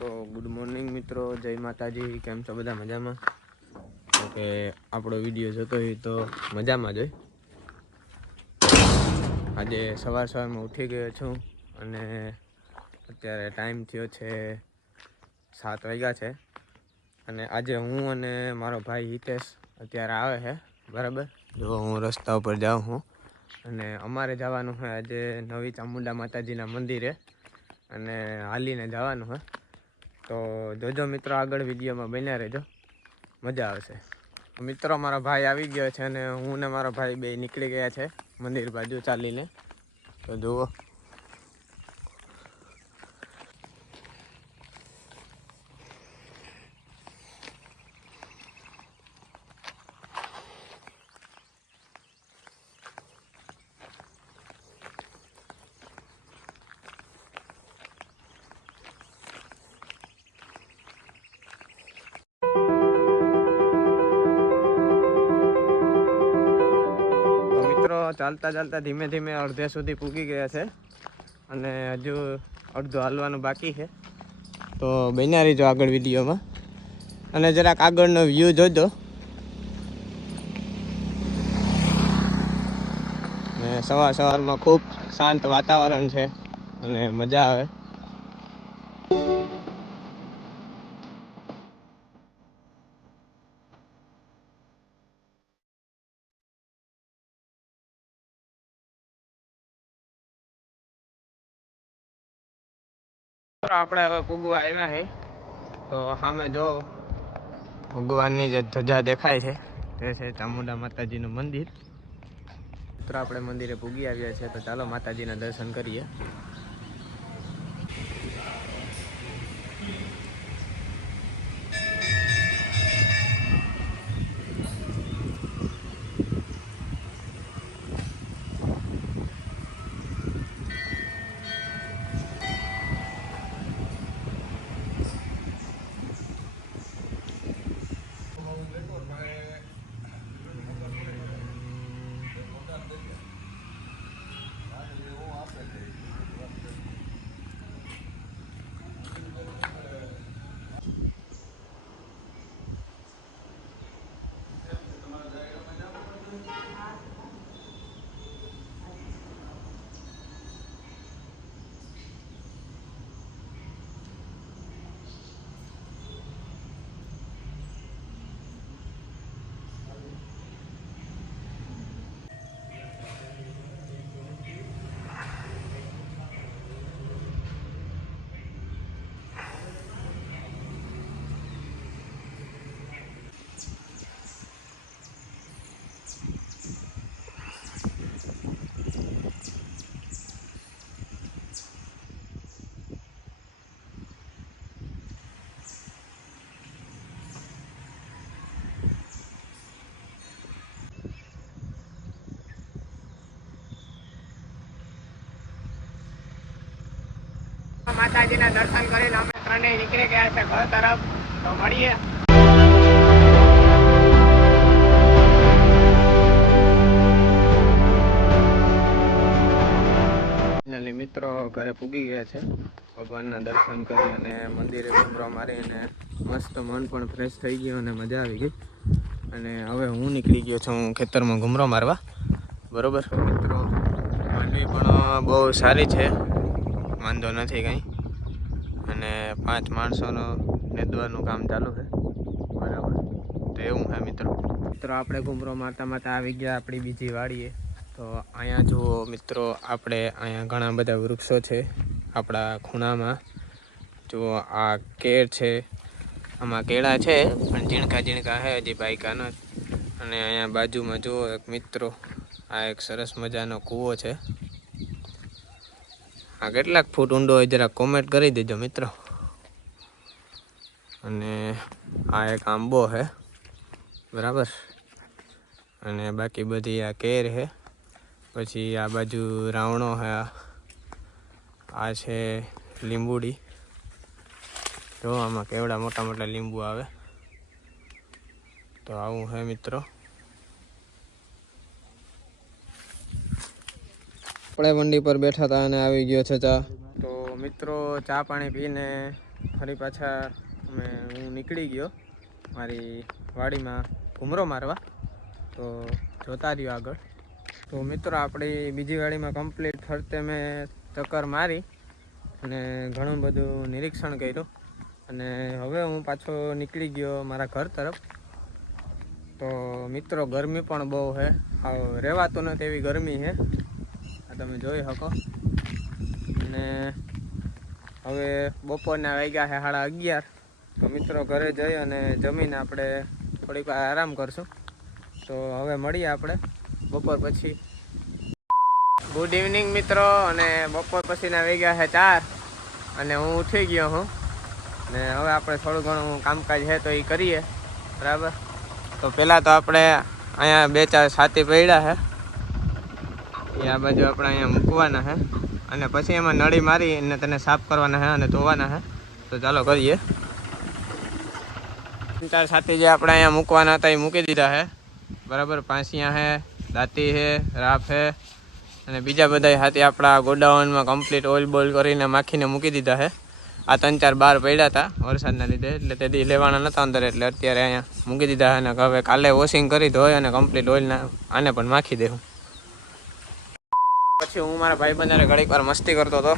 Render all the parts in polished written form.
તો good morning મિત્રો, જય માતાજી. કેમ છો બધા? મજામાં? ઓકે, આપણો વિડીયો જોતો હોય તો મજામાં જ હોય. આજે સવારમાં ઉઠી ગયો છું અને અત્યારે ટાઈમ થયો છે 7 વાગ્યા છે. અને આજે હું અને મારો ભાઈ હિતેશ અત્યારે આવે છે, બરાબર. જો હું રસ્તા ઉપર જાઉં છું અને અમારે જવાનું છે આજે નવી ચામુંડા માતાજીના મંદિરે અને હાલીને જવાનું છે. તો જોજો મિત્રો, આગળ વિડીયોમાં બન્યા રહેજો, મજા આવશે. મિત્રો, મારો ભાઈ આવી ગયો છે અને હું ને મારો ભાઈ બે નીકળી ગયા છે મંદિર બાજુ ચાલીને. તો જુઓ, ચાલતા ચાલતા ધીમે ધીમે અડધે સુધી પૂગી ગયા છે અને હજુ અડધું હાલવાનું બાકી છે. તો બન્યા રહીજો આગળ વિડીયોમાં અને જરાક આગળનો વ્યૂ જોજો. ને સવારમાં ખૂબ શાંત વાતાવરણ છે અને મજા આવે. આપણે હવે પૂગવા આવ્યા છે. તો સામે જો ભગવાનની જે ધજા દેખાય છે તે છે ચામુંડા માતાજીનું મંદિર. મિત્રો, આપણે મંદિરે પૂગી આવ્યા છે, તો ચાલો માતાજીના દર્શન કરીએ. માતાજીના દર્શન કરીને અમે ત્રણેય નીકળી ગયા છે ઘર તરફ. તો મળીએ. મિત્રો, ઘરે પૂગી ગયા છે. ભગવાનના દર્શન કરી અને મંદિરે ઘૂમરો મારીને મસ્ત મન પણ ફ્રેશ થઈ ગયું અને મજા આવી ગઈ. અને હવે હું નીકળી ગયો છું ખેતરમાં ઘૂમરો મારવા, બરોબર. મિત્રો, માંડવી પણ બહુ સારી છે, વાંધો નથી કંઈ. અને 5 માણસોનું નેદવાનું કામ ચાલુ છે, બરાબર. તો એવું છે મિત્રો. આપણે ઘૂમરો મારતા મારતા આવી ગયા આપણી બીજી વાડીએ. તો અહીંયા જુઓ મિત્રો, આપણે અહીંયા ઘણા બધા વૃક્ષો છે આપણા ખૂણામાં. જુઓ, આ કેળ છે, આમાં કેળા છે પણ ઝીણકા ઝીણકા છે, હજી પાક્યા નથી. અને અહીંયા બાજુમાં જુઓ એક મિત્રો, આ એક સરસ મજાનો કૂવો છે. આ કેટલાક ફૂટ ઊંડો હોય જરા કોમેન્ટ કરી દેજો મિત્રો. અને આ એક આંબો છે, બરાબર. અને બાકી બધી આ કેર છે. પછી આ બાજુ રાવણો છે, આ છે લીંબુડી. જો આમાં કેવડા મોટા મોટા લીંબુ આવે. તો આવું છે મિત્રો. આપણે મંડી પર બેઠા હતા અને આવી ગયો છે ચા. તો મિત્રો, ચા પાણી પીને ફરી પાછા હું નીકળી ગયો મારી વાડીમાં ઘૂમરો મારવા. તો જોતા રહ્યો આગળ. તો મિત્રો આપણી બીજી વાડીમાં કમ્પ્લીટ ફરતે મેં ચક્કર મારી અને ઘણું બધું નિરીક્ષણ કર્યું અને હવે હું પાછો નીકળી ગયો મારા ઘર તરફ. તો મિત્રો ગરમી પણ બહુ છે, રહેવાતું નથી એવી ગરમી છે, આ તમે જોઈ શકો. અને હવે બપોરના વાગ્યા છે 11:30. તો મિત્રો ઘરે જઈ અને જમીને આપણે થોડીક વાર આરામ કરશું. તો હવે મળીએ આપણે બપોર પછી. ગુડ ઇવનિંગ મિત્રો. અને બપોર પછીના વાગ્યા છે 4 અને હું ઉઠી ગયો હું. ને હવે આપણે થોડું ઘણું કામકાજ છે તો એ કરીએ, બરાબર. તો પહેલાં તો આપણે અહીંયા 2-4 છાતી પડ્યા છે, એ આ બાજુ આપણે અહીંયા મૂકવાના છે અને પછી એમાં નળી મારી અને તેને સાફ કરવાના છે અને ધોવાના છે. તો ચાલો કરીએ. 4 છાતી જે આપણે અહીંયા મૂકવાના હતા એ મૂકી દીધા છે, બરાબર. પાંસિયા છે, દાંતી છે, રાફ છે અને બીજા બધા હાથી આપણા ગોડાઉનમાં કમ્પ્લીટ ઓઇલ બોઇલ કરીને માખીને મૂકી દીધા છે. આ 3-4 બહાર પડ્યા હતા વરસાદના લીધે, એટલે તેથી લેવાના નહોતા અંદર, એટલે અત્યારે અહીંયા મૂકી દીધા છે. અને હવે કાલે વોશિંગ કરી ધોઈ અને કમ્પ્લીટ ઓઇલના આને પણ માખી દેવું. પછી હું મારા ભાઈ બંધારે ઘડીક વાર મસ્તી કરતો હતો.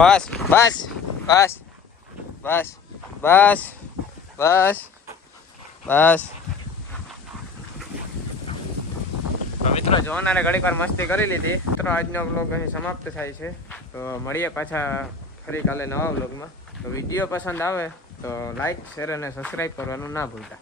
બસ બસ બસ બસ બસ બસ બસ. તો મિત્રો જોનારે ઘડીક વાર મસ્તી કરી લીધી. મિત્રો આજનો વ્લોગ અહીં સમાપ્ત થાય છે. તો મળીએ પાછા ફરી કાલે નવા વ્લોગમાં. તો વિડીયો પસંદ આવે તો લાઈક, શેર અને સબસ્ક્રાઈબ કરવાનું ના ભૂલતા.